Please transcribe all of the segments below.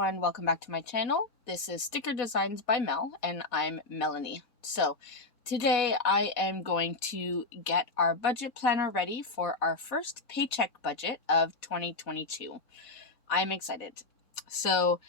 everyone, welcome back to my channel. This is Sticker Designs by Mel, and I'm Melanie. So today I am going to get our budget planner ready for our first paycheck budget of 2022. I'm excited. So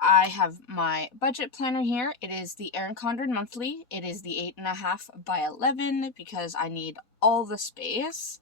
I have my budget planner here. It is the Erin Condren monthly. It is the 8.5 by 11 because I need all the space.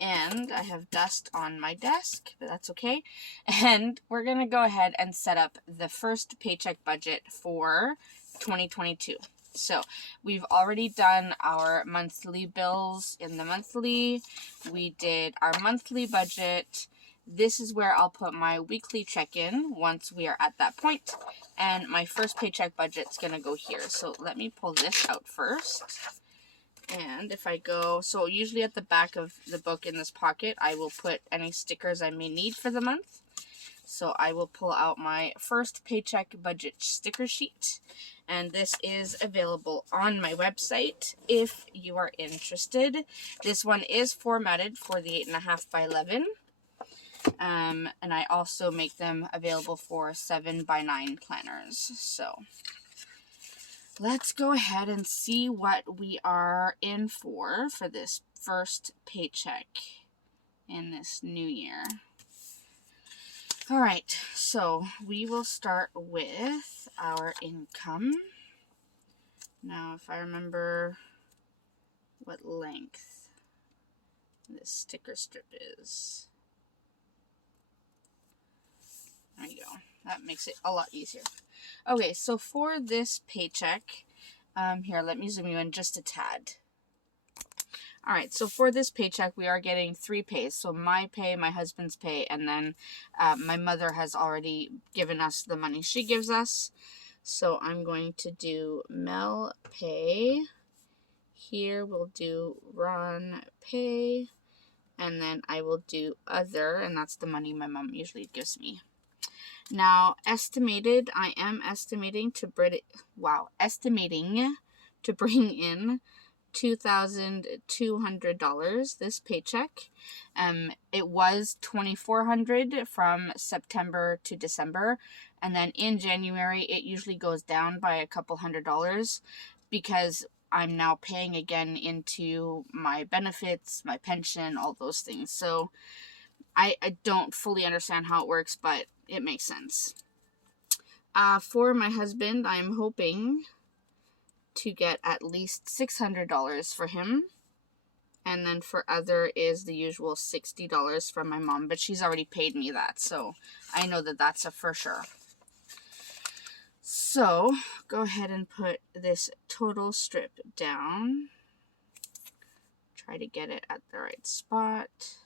And I have dust on my desk, but that's okay. And we're going to go ahead and set up the first paycheck budget for 2022. So we've already done our monthly bills in the monthly. We did our monthly budget. This is where I'll put my weekly check-in once we are at that point. And my first paycheck budget's going to go here. So let me pull this out first. And if I go, so usually at the back of the book in this pocket, I will put any stickers I may need for the month. So I will pull out my first paycheck budget sticker sheet. And this is available on my website if you are interested. This one is formatted for the 8.5 by 11. And I also make them available for 7 by 9 planners. So let's go ahead and see what we are in for this first paycheck in this new year. All right, so we will start with our income. Now, if I remember what length this sticker strip is. There you go. That makes it a lot easier. Okay, so for this paycheck, here, let me zoom you in just a tad. All right, so for this paycheck, we are getting 3 pays. So my pay, my husband's pay, and then my mother has already given us the money she gives us. So I'm going to do Mel pay. Here we'll do Ron pay. And then I will do other, and that's the money my mom usually gives me. Now, I am estimating to bring in $2,200 this paycheck. It was $2,400 from September to December, and then in January it usually goes down by a couple $100 because I'm now paying again into my benefits, my pension, all those things. So I don't fully understand how it works, but it makes sense. For my husband, I'm hoping to get at least $600 for him. And then for other is the usual $60 from my mom, but she's already paid me that, so I know that that's a for sure. So, go ahead and put this total strip down. Try to get it at the right spot.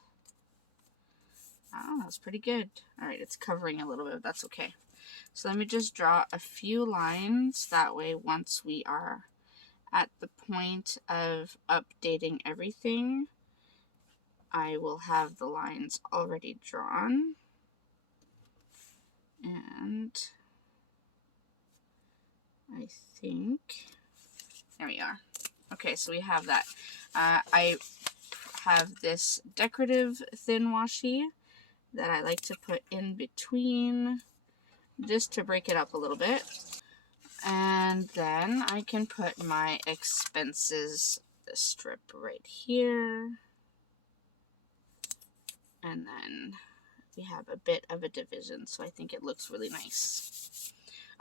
Oh, that's pretty good. All right, it's covering a little bit, but that's okay. So let me just draw a few lines. That way, once we are at the point of updating everything, I will have the lines already drawn. And I think, there we are. Okay, so we have that. I have this decorative thin washi that I like to put in between just to break it up a little bit. And then I can put my expenses strip right here. And then we have a bit of a division, so I think it looks really nice.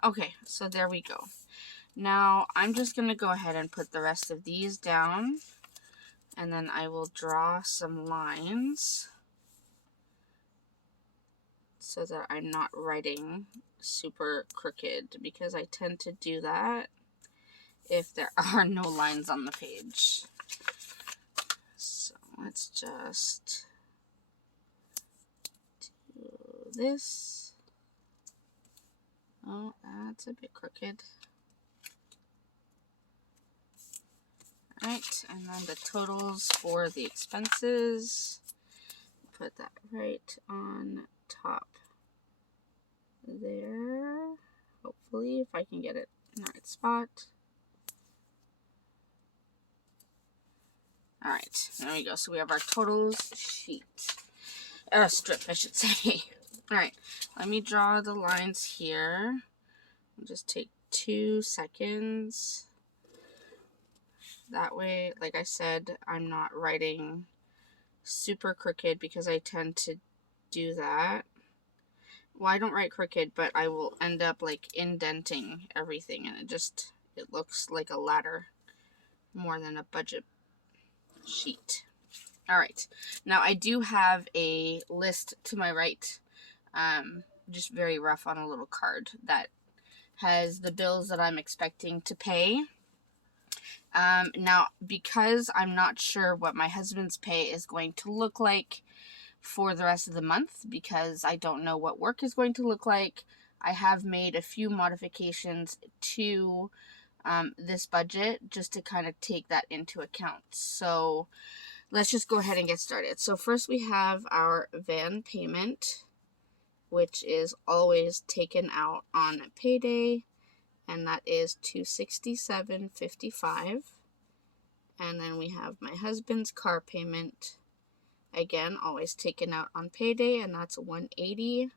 Okay, so there we go. Now I'm just going to go ahead and put the rest of these down, and then I will draw some lines so that I'm not writing super crooked, because I tend to do that if there are no lines on the page. So let's just do this. Oh, that's a bit crooked. Alright, and then the totals for the expenses. Put that right on top there. Hopefully, if I can get it in the right spot. Alright, there we go. So we have our totals sheet. Or strip, I should say. All right, let me draw the lines here. I'll just take 2 seconds. That way, like I said, I'm not writing super crooked because I tend to do that. Well, I don't write crooked, but I will end up like indenting everything, and it looks like a ladder more than a budget sheet. All right, now I do have a list to my right, just very rough on a little card that has the bills that I'm expecting to pay. Now, because I'm not sure what my husband's pay is going to look like for the rest of the month, because I don't know what work is going to look like, I have made a few modifications to this budget just to kind of take that into account. So let's just go ahead and get started. So first we have our van payment, which is always taken out on payday, and that is $267.55. And then we have my husband's car payment, again always taken out on payday, and that's $180.14.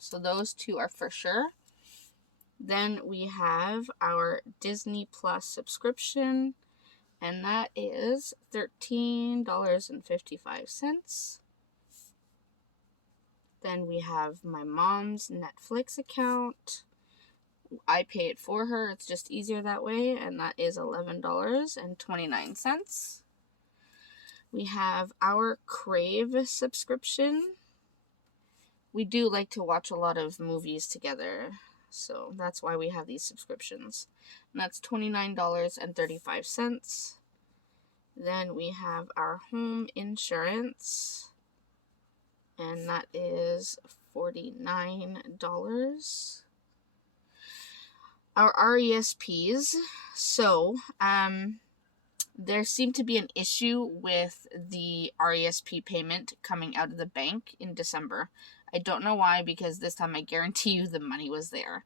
So those two are for sure. Then we have our Disney Plus subscription, and that is $13.55. Then we have my mom's Netflix account. I pay it for her. It's just easier that way, and that is $11.29. We have our Crave subscription. We do like to watch a lot of movies together, so that's why we have these subscriptions. And that's $29.35. Then we have our home insurance, and that is $49. Our RESPs. So, there seemed to be an issue with the RESP payment coming out of the bank in December. I don't know why, because this time I guarantee you the money was there.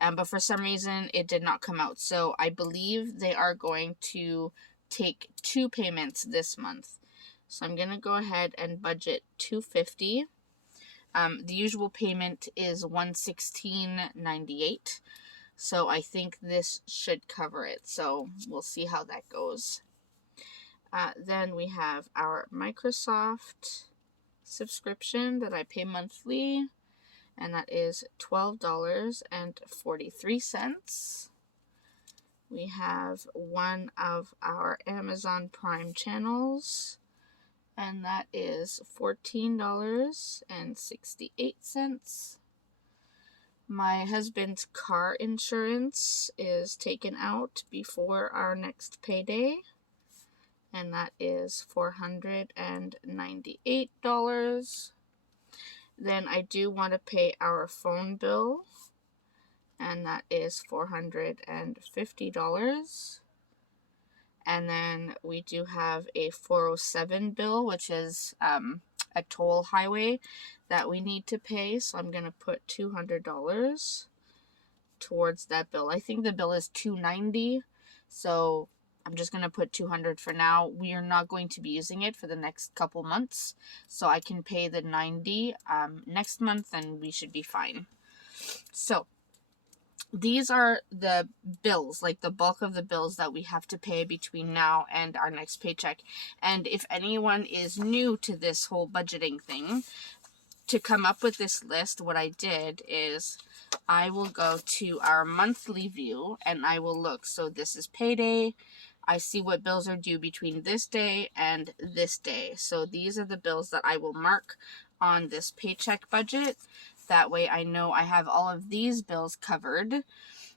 But for some reason, it did not come out. So I believe they are going to take 2 payments this month. So I'm going to go ahead and budget $250. The usual payment is $116.98. So I think this should cover it. So we'll see how that goes. Then we have our Microsoft subscription that I pay monthly, and that is $12.43. We have one of our Amazon Prime channels, and that is $14.68. My husband's car insurance is taken out before our next payday, and that is $498. Then I do want to pay our phone bill, and that is $450. And then we do have a 407 bill, which is a toll highway that we need to pay. So I'm going to put $200 towards that bill. I think the bill is $290, so I'm just going to put $200 for now. We are not going to be using it for the next couple months, so I can pay the $90 next month, and we should be fine. So these are the bills, like the bulk of the bills that we have to pay between now and our next paycheck. And if anyone is new to this whole budgeting thing, to come up with this list, what I did is I will go to our monthly view and I will look. So this is payday. I see what bills are due between this day and this day. So these are the bills that I will mark on this paycheck budget. That way I know I have all of these bills covered.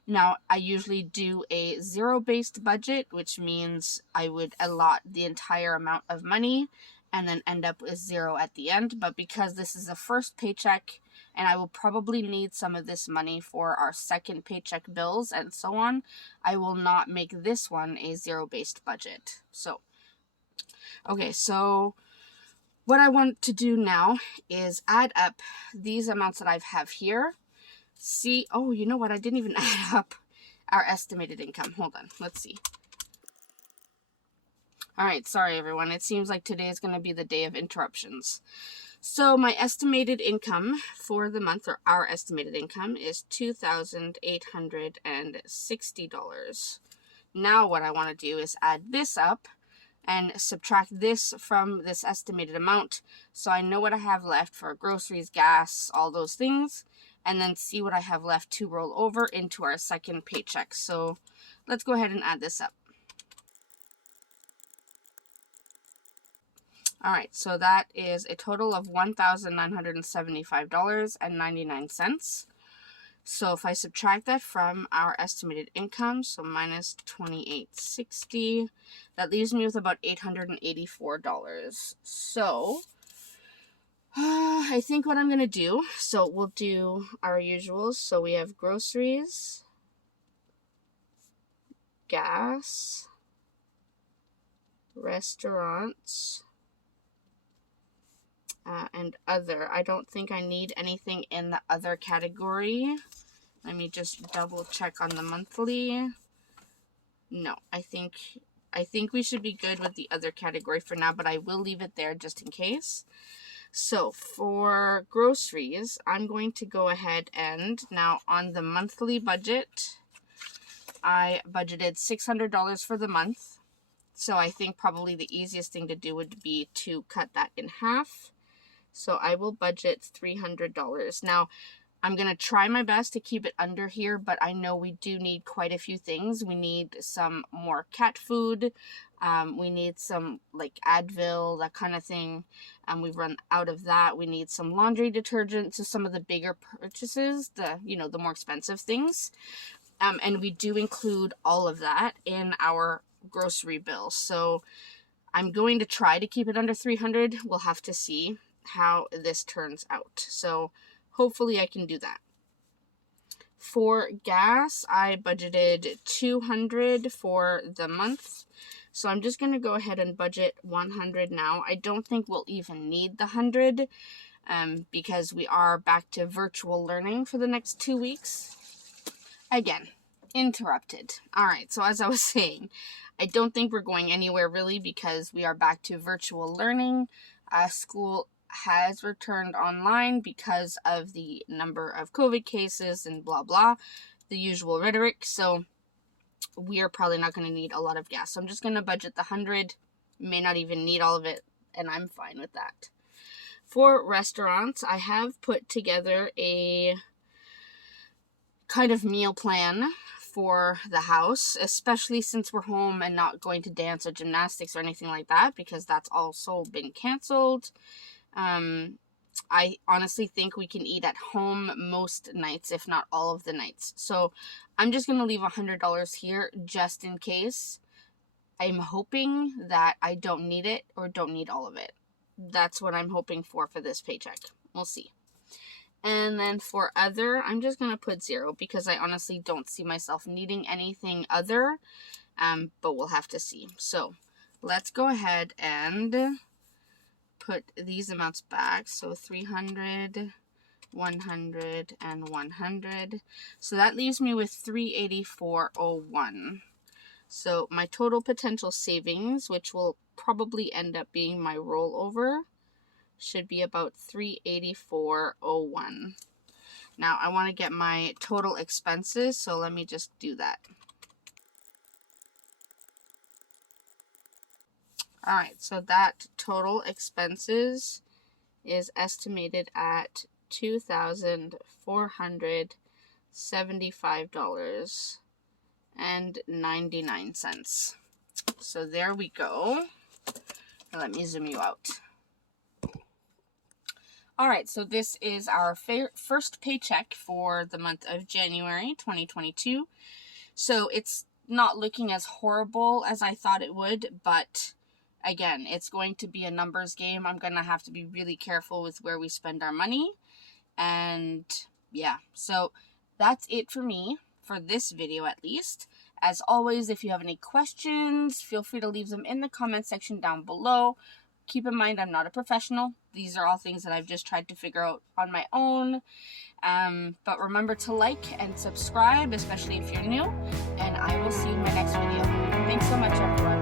Now, I usually do a zero-based budget, which means I would allot the entire amount of money and then end up with zero at the end. But because this is a first paycheck, and I will probably need some of this money for our second paycheck bills and so on, I will not make this one a zero-based budget. So, okay, so what I want to do now is add up these amounts that I have here. See, oh, you know what? I didn't even add up our estimated income. Hold on, let's see. All right, sorry everyone. It seems like today is going to be the day of interruptions. So my estimated income for the month, or our estimated income, is $2,860. Now what I want to do is add this up and subtract this from this estimated amount, so I know what I have left for groceries, gas, all those things, and then see what I have left to roll over into our second paycheck. So let's go ahead and add this up. All right, so that is a total of $1,975.99. So if I subtract that from our estimated income, so minus $2,860, that leaves me with about $884. So I think what I'm going to do, so we'll do our usuals. So we have groceries, gas, restaurants, and other. I don't think I need anything in the other category. Let me just double check on the monthly. No, I think we should be good with the other category for now, but I will leave it there just in case. So for groceries, I'm going to go ahead and now on the monthly budget, I budgeted $600 for the month. So I think probably the easiest thing to do would be to cut that in half. So I will budget $300. Now, I'm going to try my best to keep it under here, but I know we do need quite a few things. We need some more cat food. We need some like Advil, that kind of thing. We've run out of that. We need some laundry detergent. So some of the bigger purchases, the more expensive things. And we do include all of that in our grocery bill. So I'm going to try to keep it under $300. We'll have to see how this turns out. So hopefully I can do that. For gas, I budgeted $200 for the month. So I'm just going to go ahead and budget $100 now. I don't think we'll even need the $100 because we are back to virtual learning for the next 2 weeks. Again, interrupted. All right, so as I was saying, I don't think we're going anywhere really because we are back to virtual learning. School has returned online because of the number of COVID cases and blah, blah, the usual rhetoric. So we are probably not going to need a lot of gas. So I'm just going to budget the $100, may not even need all of it, and I'm fine with that. For restaurants, I have put together a kind of meal plan for the house, especially since we're home and not going to dance or gymnastics or anything like that, because that's also been canceled. I honestly think we can eat at home most nights, if not all of the nights. So I'm just going to leave $100 here just in case. I'm hoping that I don't need it or don't need all of it. That's what I'm hoping for this paycheck. We'll see. And then for other, I'm just going to put $0 because I honestly don't see myself needing anything other, but we'll have to see. So let's go ahead and put these amounts back. So 300, 100, and 100. So that leaves me with $384.01. So my total potential savings, which will probably end up being my rollover, should be about $384.01. Now I want to get my total expenses, so let me just do that. All right, so that total expenses is estimated at $2,475.99. So there we go. Now let me zoom you out. All right, so this is our first paycheck for the month of January 2022. So it's not looking as horrible as I thought it would, but again, it's going to be a numbers game. I'm going to have to be really careful with where we spend our money. And yeah, so that's it for me for this video at least. As always, if you have any questions, feel free to leave them in the comment section down below. Keep in mind, I'm not a professional. These are all things that I've just tried to figure out on my own. But remember to like and subscribe, especially if you're new. And I will see you in my next video. Thanks so much, everyone.